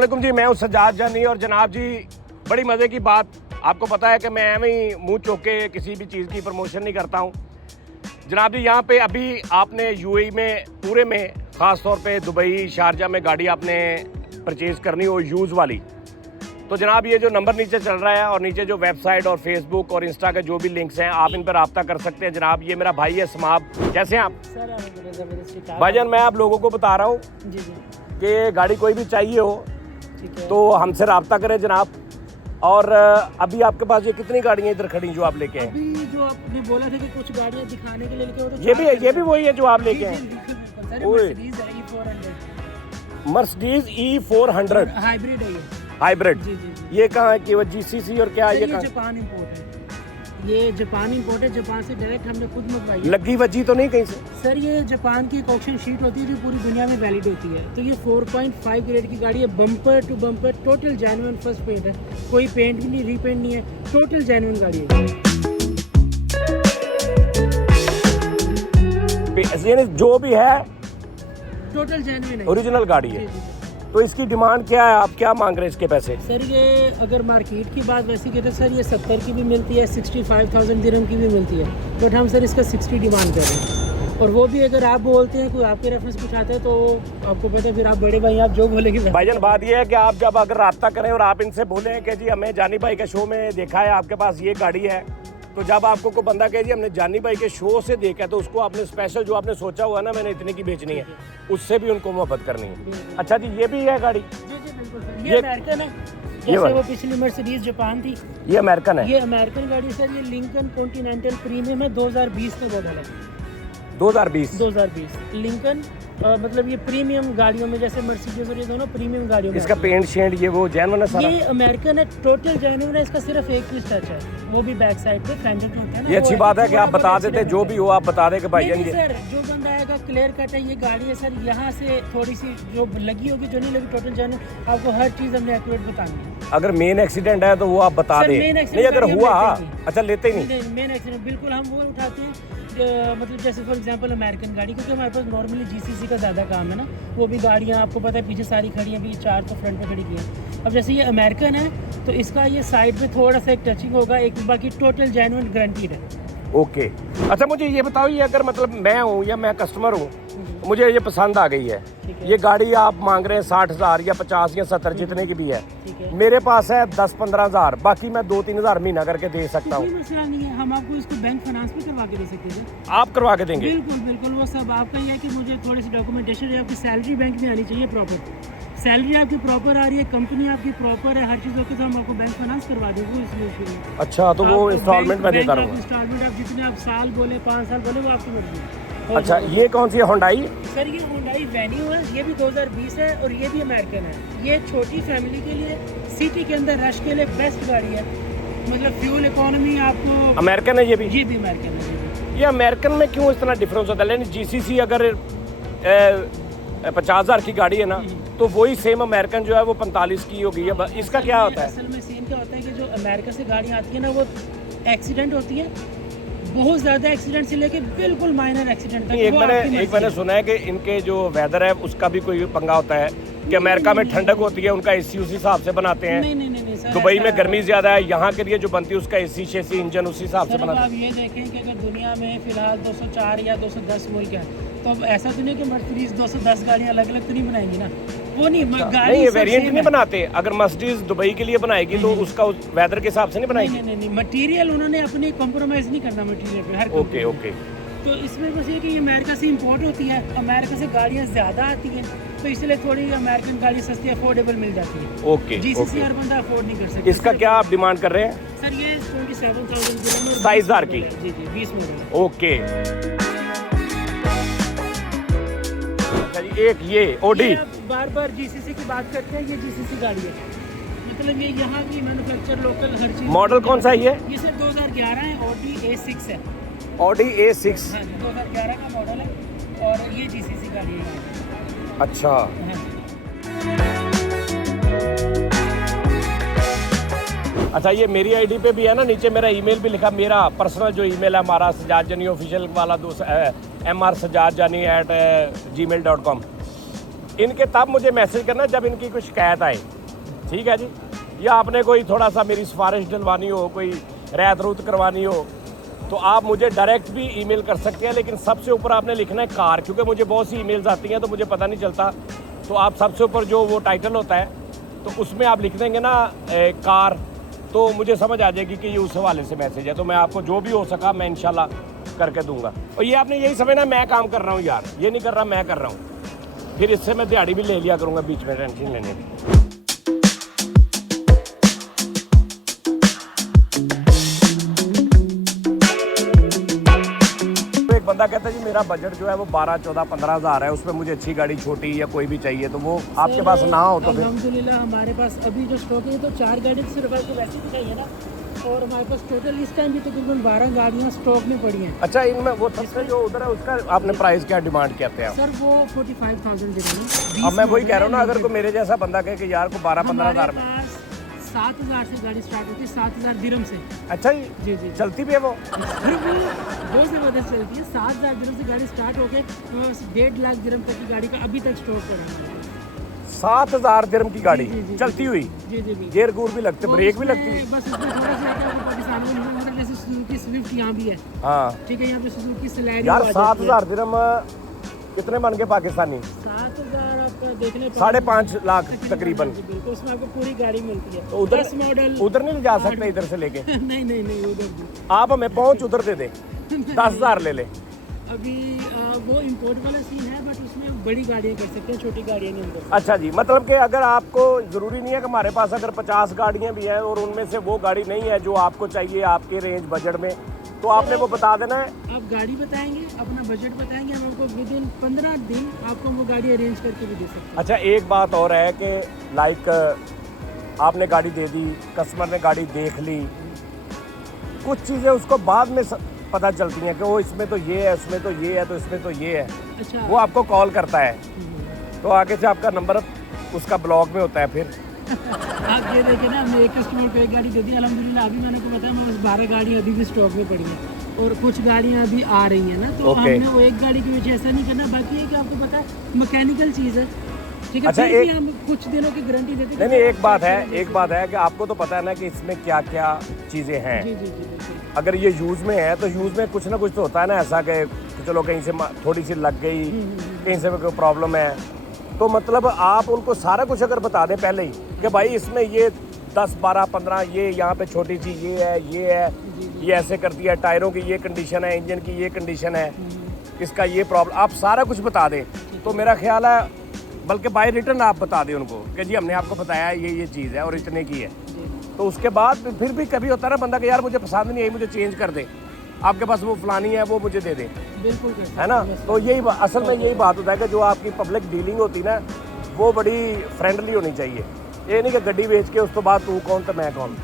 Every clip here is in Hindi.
अस्सलामुअलैकुम जी, मैं हूं सज्जाद जानी। और जनाब जी, बड़ी मज़े की बात, आपको पता है कि मैं एवं ही मुंह चौक के किसी भी चीज़ की प्रमोशन नहीं करता हूं। जनाब जी, यहाँ पे अभी आपने यूएई में पूरे में, ख़ास तौर पे दुबई शारजा में गाड़ी आपने परचेज़ करनी हो यूज़ वाली, तो जनाब ये जो नंबर नीचे चल रहा है और नीचे जो वेबसाइट और फेसबुक और इंस्टा के जो भी लिंक्स हैं, आप इन पर रब्ता कर सकते हैं। जनाब ये मेरा भाई है समाब, कैसे हैं आप? सर भाईजान, मैं आप लोगों को बता रहा हूँ जी जी कि गाड़ी कोई भी चाहिए हो ठीक है। तो हमसे रब्ता करें जनाब। और अभी आपके पास ये कितनी गाड़ियाँ इधर खड़ी जो आप लेके आए? अभी जो आपने बोला था कि कुछ गाड़ियाँ दिखाने के लिए लेके आओ, तो ये भी वही है जो आप लेके आए? ओए। मर्सिडीज E400 हाइब्रिड है ये। हाइब्रिड। जी जी जी। ये कहाँ है कि वो जीसीसी और क्या सर, ये ये कहाँ? जापान इंपोर्ट है। ये जापान इंपोर्ट है, जापान से डायरेक्ट हमने खुद मंगवाई है। लगी वजी तो नहीं कहीं से? सर, ये जापान की एक ऑक्शन शीट होती है जो पूरी दुनिया में वैलिड होती है। तो ये 4.5 ग्रेड की गाड़ी है, bumper to bumper total genuine first paint है, कोई पेंट भी नहीं, रीपेंट नहीं है, टोटल जेन्युइन गाड़ी है। यानी जो भी है टोटल जेन्युइन है, ओरिजिनल गाड़ी जी है। जी। तो इसकी डिमांड क्या है, आप क्या मांग रहे हैं इसके पैसे? सर, ये अगर मार्केट की बात वैसी करें सर, ये 70 की भी मिलती है, 65,000 दिरहम की भी मिलती है, बट हम सर इसका 60 डिमांड कर रहे हैं। और वो भी अगर आप बोलते हैं, कोई आपके रेफरेंस कुछ आता है तो आपको पता है, फिर आप बड़े भाई, आप जो बोलेंगे। भाईजान, बात ये है कि आप जब अगर रब्ता करें और आप इनसे बोलें कि जी हमें जानी भाई के शो में देखा है आपके पास ये गाड़ी है, तो जब आपको कोई बंदा कहे जी हमने जानी भाई के शो से देखा है, तो उसको आपने स्पेशल जो आपने सोचा हुआ ना मैंने इतने की बेचनी है, उससे भी उनको मोहब्बत करनी है। अच्छा जी, ये भी है गाड़ी? जी जी बिल्कुल सर, ये अमेरिकन है, जैसे वो पिछली मर्सिडीज जापान थी, ये अमेरिकन है। ये अमेरिकन गाड़ी सर। ये लिंकन कॉन्टिनेंटल प्रीमियम है, 2020 का मॉडल है। 2020 लिंकन मतलब ये प्रीमियम गाड़ियों में, जैसे मर्सिडीज और ये दोनों प्रीमियम गाड़ियों में इसका आती है। पेंट शेड ये वो जेन्युइन है सारा? ये अमेरिकन है, टोटल जेन्युइन है। इसका सिर्फ एक ही टच है, वो भी बैक साइड पे फेंडर जो होता है ना। ये अच्छी बात है कि आप बता देते, जो भी हो आप बता दें कि भाईजान नहीं ये सर, जो बंदा आएगा क्लियर कट है, ये गाड़ी है सर, यहाँ से थोड़ी सी जो लगी होगी, जो नहीं लगी, टोटल जेन्युइन, आपको हर चीज़ हमने एक्यूरेट बतानी है। अगर मेन एक्सीडेंट है तो वो आप बता सर, दें। main नहीं accident अगर गाड़ी हम हुआ, लेते ही नहीं। अच्छा लेते ही नहीं। मेन एक्सीडेंट बिल्कुल हम वो उठाते हैं, मतलब जैसे फॉर एग्जांपल अमेरिकन गाड़ी, क्योंकि हमारे पास नॉर्मली जीसीसी का ज़्यादा काम है ना। वो भी गाड़ियाँ आपको पता है पीछे सारी खड़ी हैं, अभी 4 तो फ्रंट पे खड़ी की हैं। अब जैसे ये अमेरिकन है तो इसका ये साइड पे थोड़ा सा एक टचिंग होगा, एक बाकी टोटल जेन्युइन गारंटीड है। ओके। अच्छा, मुझे ये बताओ, ये अगर मतलब मैं हूँ या मैं कस्टमर हूँ, मुझे ये पसंद आ गई है, ये गाड़ी आप मांग रहे हैं 60,000 या 50 या 70 जितने की भी है, ठीक है। मेरे पास है 10-15 हज़ार, बाकी मैं 2-3 हज़ार महीना करके दे सकता कोई हूँ। मसला नहीं है, हम आपको इसको बैंक फाइनेंस पे करवा के दे सकते हैं। आप करवा के देंगे? बिल्कुल बिल्कुल, वो सब आपका ही है कि मुझे थोड़ी सी डॉक्यूमेंटेशन है, आपकी सैलरी बैंक में आनी चाहिए प्रॉपर, सैलरी आपकी प्रॉपर आ रही है, कंपनी आपकी प्रॉपर है, हर चीज़ ओके, तो हम आपको बैंक फाइनेंस करवा देंगे इसमें इशू नहीं। अच्छा, तो वो इंस्टॉलमेंट में देता रहूँगा? इंस्टॉलमेंट आप जितने आप साल बोले, 5 साल बोले, वो आपकी मर्जी है। अच्छा, ये कौन सी है? होंडाई? सर, ये होंडाई वेन्यू है, ये भी 2020 है और ये भी अमेरिकन है। ये छोटी फैमिली के लिए, सिटी के अंदर रश के लिए बेस्ट गाड़ी है, मतलब फ्यूल इकोनॉमी आपको। अमेरिकन है ये भी? ये भी अमेरिकन है। ये अमेरिकन में क्यों इतना डिफरेंस होता है? यानी जीसीसी अगर 50,000 की गाड़ी है ना, तो वही सेम अमेरिकन जो है वो 45 की होगी है। इसका क्या होता है? असल में सेम क्या होता है कि जो अमेरिका से गाड़ियाँ आती है ना, वो एक्सीडेंट होती है, बहुत ज़्यादा एक्सीडेंट से लेके बिल्कुल माइनर एक्सीडेंट तक। एक मैंने सुना है कि इनके जो वेदर है उसका भी कोई पंगा होता है कि अमेरिका में ठंडक होती है, उनका एसी उसी हिसाब से बनाते हैं। नहीं सर, दुबई में गर्मी ज्यादा है, यहाँ के लिए जो बनती है उसका एसी शेसी इंजन उसी हिसाब से सर, बनाते आप ये देखें कि अगर दुनिया में फिलहाल 204 या 210 मुल्क है, तो अब ऐसा तो नहीं कि मर्सिडीज 210 गाड़ियाँ अलग अलग तो नहीं बनाएंगी ना, वो नहीं गाड़ी नहीं, सब वेरिएंट same नहीं है। बनाते। अगर मर्सिडीज दुबई के लिए बनाएगी तो उसका वेदर के हिसाब से नहीं बनाएगी? नहीं, मटेरियल उन्होंने अपनी कॉम्प्रोमाइज़ नहीं करना मटेरियल पे, हर ओके ओके। तो इसमें बस ये कि ये अमेरिका से इंपोर्ट होती है, अमेरिका से गाड़ियाँ ज़्यादा आती हैं, तो इसलिए थोड़ी अमेरिकन गाड़ी सस्ती अफोर्डेबल मिल जाती है। ओके जीसीसी हर बंदा अफोर्ड नहीं कर सकता। इसका क्या आप डिमांड कर रहे हैं? सर, ये 27,000 27,000 की? जी 20 मॉडल। ओके। अच्छा जी, एक ये ओडी, बार बार जीसीसी की बात करते हैं, ये जीसीसी गाड़ी है, मतलब ये यहाँ की मैन्युफैक्चर लोकल हर चीज़। मॉडल कौन सा है ये? सर 2011 है, ऑडी A6 है। Audi A6? हाँ, 2011 का मॉडल है और ये जीसीसी गाड़ी है। अच्छा। हाँ। अच्छा, ये मेरी आईडी पे भी है ना, नीचे मेरा ईमेल भी लिखा, मेरा पर्सनल जो ईमेल है हमारा सज्जाद जानी ऑफिशियल वाला MR sajjadjani@gmail.com, इनके तब मुझे मैसेज करना जब इनकी कोई शिकायत आए, ठीक है जी। या आपने कोई थोड़ा सा मेरी सिफारिश डलवानी हो, कोई रैत रूत करवानी हो, तो आप मुझे डायरेक्ट भी ईमेल कर सकते हैं, लेकिन सबसे ऊपर आपने लिखना है कार, क्योंकि मुझे बहुत सी ईमेल्स आती हैं तो मुझे पता नहीं चलता। तो आप सबसे ऊपर जो वो टाइटल होता है तो उसमें आप लिख देंगे ना कार, तो मुझे समझ आ जाएगी कि ये उस हवाले से मैसेज है। तो मैं आपको जो भी हो सका मैं इंशाल्लाह करके दूंगा। और ये आपने यही समझना मैं काम कर रहा हूँ यार, ये नहीं कर रहा मैं कर रहा हूँ, फिर इससे मैं दिहाड़ी भी ले लिया करूँगा बीच में, टेंशन लेने की। बंदा कहता है जी मेरा बजट जो है वो 12, 14, 15 हज़ार है, उसमें मुझे अच्छी गाड़ी छोटी या कोई भी चाहिए, तो वो आपके पास ना हो तो फिर? अल्हम्दुलिल्लाह हमारे पास अभी जो स्टॉक है तो 4 गाड़ी सिर्फ आपको वैसे ही दिखाई है ना, और हमारे पास टोटल इस टाइम भी तकरीबन 12 गाड़ियाँ स्टॉक में पड़ी हैं। अच्छा, इनमें वो सबसे जो उधर है उसका आपने प्राइस क्या डिमांड कहते हैं? सर वो 45,000 अब मैं वही कह रहा हूँ ना, अगर कोई मेरे जैसा बंदा कहे कि यार को 12-15 हज़ार में, 7,000 से गाड़ी स्टार्ट होती है, 7,000 दिरहम से। अच्छा जी, जी जी चलती भी है वो? बहुत ज़बरदस्त चलती है। 7,000 दिरहम से गाड़ी स्टार्ट होके 1.5 लाख दिरहम तक की गाड़ी का अभी तक स्टॉक पड़ा है। 7,000 दिरहम की गाड़ी जी, चलती हुई? जी जी। गेयर गूर भी लगते, ब्रेक भी लगती है? बस उसमें थोड़ा सा पाकिस्तान में मतलब जैसे सुजुकी स्विफ्ट यहाँ भी है, हाँ ठीक है, यहाँ पे सुजुकी सलैरी यार। 7,000 दिरहम कितने बन गए पाकिस्तानी? 7,000 आपका देखने 5.5 लाख तकरीबन। बिल्कुल, उसमें आपको पूरी गाड़ी मिलती है। तो उधर 10 मॉडल उधर नहीं ले जा सकते इधर से लेके? नहीं नहीं नहीं, उधर भी आप हमें पहुंच उधर दे दे, 10,000 ले ले। अभी वो इम्पोर्ट वाला सीन है, बट उसमें बड़ी गाड़ियाँ कर सकते हैं, छोटी गाड़ियाँ नहीं अंदर। अच्छा जी, मतलब कि अगर आपको ज़रूरी नहीं है कि हमारे पास अगर 50 गाड़ियाँ भी हैं और उनमें से वो गाड़ी नहीं है जो आपको चाहिए आपके रेंज बजट में, तो आपने वो बता देना है। आप गाड़ी बताएंगे, अपना बजट बताएंगे, हम आपको विद इन 15 दिन आपको वो गाड़ी अरेंज करके भी दे सकते हैं। अच्छा, एक बात और है कि लाइक आपने गाड़ी दे दी, कस्टमर ने गाड़ी देख ली, कुछ चीज़ें उसको बाद में पता चलती हैं कि वो इसमें तो ये है, उसमें तो ये है, तो इसमें तो ये है। अच्छा, वो आपको कॉल करता है तो आगे से आपका नंबर उसका ब्लॉग में होता है। फिर आप ये देखिए ना, हमने एक कस्टमर को एक गाड़ी दे दी अल्हम्दुलिल्लाह। अभी मैंने को बताया मेरे पास 12 गाड़ी अभी भी स्टॉक में पड़ी है और कुछ गाड़ियाँ अभी आ रही हैं ना, तो Okay. हमने वो एक गाड़ी की वजह ऐसा नहीं करना। बाकी है कि आपको पता है मैकेनिकल चीज़ है, ठीक है। अच्छा, फिर भी एक- हम कुछ दिनों की गारंटी देते हैं। नहीं, एक बात है कि आपको तो पता है ना कि इसमें क्या क्या चीज़ें हैं। जी जी जी बिल्कुल। अगर ये यूज़ में है तो यूज़ में कुछ ना कुछ तो होता है ना ऐसा कि चलो कहीं से थोड़ी सी लग गई, कहीं से कोई प्रॉब्लम है, तो मतलब आप उनको सारा कुछ अगर बता दें पहले ही कि भाई इसमें ये 10, 12, 15 ये यहाँ पे छोटी सी ये है, ये ऐसे करती है, टायरों की ये कंडीशन है, इंजन की ये कंडीशन है, इसका ये प्रॉब्लम, आप सारा कुछ बता दें तो मेरा ख्याल है, बल्कि बाय रिटर्न आप बता दें उनको कि जी हमने आपको बताया ये चीज़ है और इतने की है। तो उसके बाद फिर भी कभी होता है ना बंदा कि यार मुझे पसंद नहीं आई, मुझे चेंज कर दे, आपके पास वो फलानी है वो मुझे दे दे, बिल्कुल है ना। तो यही असल में यही बात होता है कि जो आपकी पब्लिक डीलिंग होती ना वो बड़ी फ्रेंडली होनी चाहिए। ये नहीं कि गड्डी बेच के उस तो बाद तू कौन तो मैं कौन।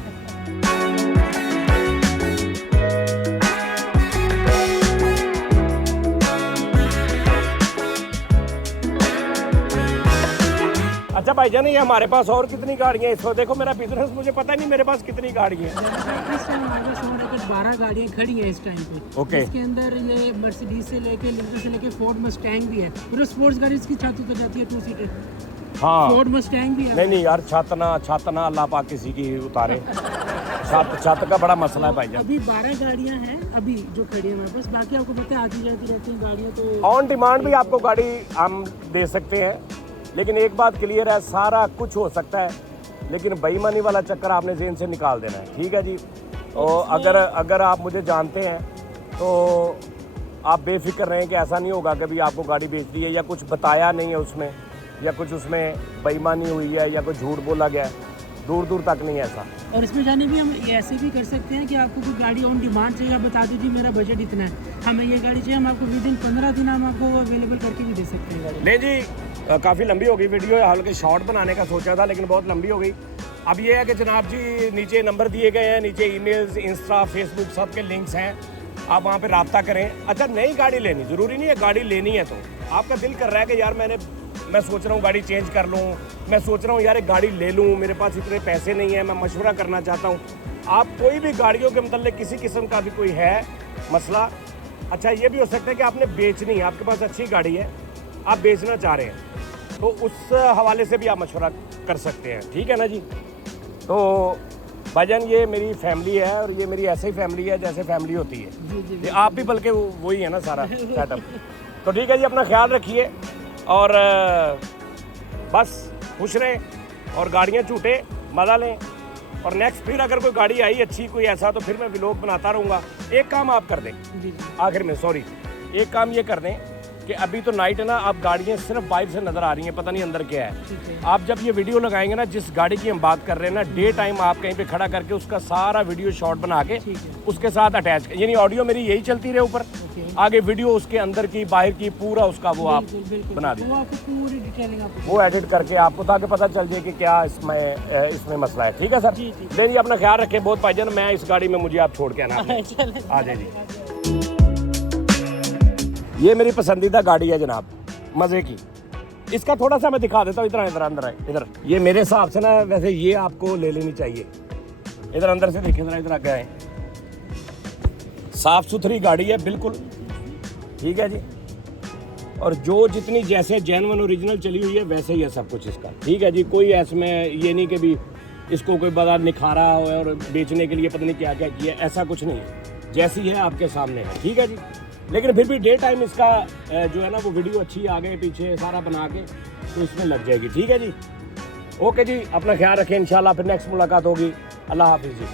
अच्छा भाईजान, ये हमारे पास और कितनी गाड़ियाँ हैं इस वक्त? देखो मेरा बिजनेस मुझे पता नहीं मेरे पास कितनी गाड़ियाँ हैं। इस टाइम हमारे पास 12 गाड़ियाँ खड़ी हैं इस टाइम पे। Okay. इसके अंदर ये मर्सिडीज से लेके लिंकर से लेके फोर्ड मस्टैंग भी है, पूरा स्पोर्ट्स गाड़ी इसकी छत उतर जाती है 2 सीटर। हाँ, फोर्ड मस्टैंग भी है। नहीं यार, छातना अल्लाह पाक किसी की उतारे। छत का बड़ा मसला है भाईजान। अभी 12 गाड़ियाँ हैं अभी जो खड़ी है हमारे पास, बाकी आपको पता है आती जाती रहती हैं गाड़ियाँ। तो ऑन डिमांड भी आपको गाड़ी हम दे सकते हैं, लेकिन एक बात क्लियर है, सारा कुछ हो सकता है, लेकिन बेईमानी वाला चक्कर आपने जेहन से निकाल देना है, ठीक है जी। और अगर आप मुझे जानते हैं तो आप बेफिक्र रहें कि ऐसा नहीं होगा कि भी आपको गाड़ी बेच दी है या कुछ बताया नहीं है उसमें, या कुछ उसमें बेईमानी हुई है या कुछ झूठ बोला गया है, दूर तक नहीं है ऐसा। और इसमें जाने भी हम ऐसे भी कर सकते हैं कि आपको कोई गाड़ी ऑन डिमांड चाहिए, आप बता दीजिए मेरा बजट इतना है, हमें ये गाड़ी चाहिए, हम आपको विद इन 15 दिन हम आपको वो अवेलेबल करके भी दे सकते हैं गाड़ी। नहीं जी, काफ़ी लंबी हो गई वीडियो, हालांकि शॉर्ट बनाने का सोचा था लेकिन बहुत लंबी हो गई। अब ये है कि जनाब जी नीचे नंबर दिए गए हैं, नीचे ईमेल्स, इंस्टा, फेसबुक सब के लिंक्स हैं, आप वहाँ पे रब्ता करें। अच्छा, नई गाड़ी लेनी ज़रूरी नहीं है, गाड़ी लेनी है तो आपका दिल कर रहा है कि यार मैं सोच रहा हूँ गाड़ी चेंज कर लूँ, मैं सोच रहा हूँ यार एक गाड़ी ले लूँ, मेरे पास इतने पैसे नहीं है, मैं मशवरा करना चाहता हूँ। आप कोई भी गाड़ियों के मतलब किसी किस्म का भी कोई है मसला, अच्छा ये भी हो सकता है कि आपने बेचनी है, आपके पास अच्छी गाड़ी है, आप बेचना चाह रहे हैं, तो उस हवाले से भी आप मशवरा कर सकते हैं, ठीक है ना जी। तो भाईजान ये मेरी फैमिली है और ये मेरी ऐसे ही फैमिली है जैसे फैमिली होती है। जी ये आप भी बल्कि वही है ना सारा सेटअप। तो ठीक है जी, अपना ख्याल रखिए और बस खुश रहें और गाड़ियाँ छूटे मज़ा लें। और नेक्स्ट फिर अगर कोई गाड़ी आई अच्छी कोई ऐसा तो फिर मैं व्लॉग बनाता रहूँगा। एक काम आप कर दें जी आखिर में, सॉरी, एक काम ये कर दें कि अभी तो नाइट है ना, आप गाड़ियाँ सिर्फ बाहर से नज़र आ रही हैं, पता नहीं अंदर क्या है। ठीक है। आप जब ये वीडियो लगाएंगे ना, जिस गाड़ी की हम बात कर रहे हैं ना, डे टाइम आप कहीं पे खड़ा करके उसका सारा वीडियो शॉट बना के ठीक है। उसके साथ अटैच, यानी ऑडियो मेरी यही चलती रहे ऊपर, ओके। आगे वीडियो उसके अंदर की बाहर की पूरा उसका वो आप बिल्कुल, बिल्कुल। बना वो दीजिए, आपको पूरी डिटेलिंग आपको वो एडिट करके आपको, ताकि पता चल जाए कि क्या इसमें मसला है। ठीक है सर, जी, जी। देखिए अपना ख्याल रखें बहुत भाईजान। मैं इस गाड़ी में मुझे आप छोड़ के आना आपने। चलें। आ जाइए। ये मेरी पसंदीदा गाड़ी है जनाब, मज़े की। इसका थोड़ा सा मैं दिखा देता हूँ, इधर अंदर है इधर। ये मेरे हिसाब से ना वैसे ये आपको ले लेनी चाहिए। इधर अंदर से देखिए जरा, इधर आगे आए। साफ सुथरी गाड़ी है बिल्कुल, ठीक है जी। और जो जितनी जैसे जेन्युइन ओरिजिनल चली हुई है वैसे ही है सब कुछ इसका, ठीक है जी। कोई इसमें ये नहीं कि भी इसको कोई बाजार निखारा हो और बेचने के लिए पता नहीं क्या क्या किया, ऐसा कुछ नहीं है, जैसी है आपके सामने है, ठीक है जी। लेकिन फिर भी डे टाइम इसका जो है ना वो वीडियो अच्छी आगे पीछे सारा बना के तो इसमें लग जाएगी, ठीक है जी। ओके जी, अपना ख्याल रखें, इंशाल्लाह फिर नेक्स्ट मुलाकात होगी। अल्लाह हाफिज़ जी।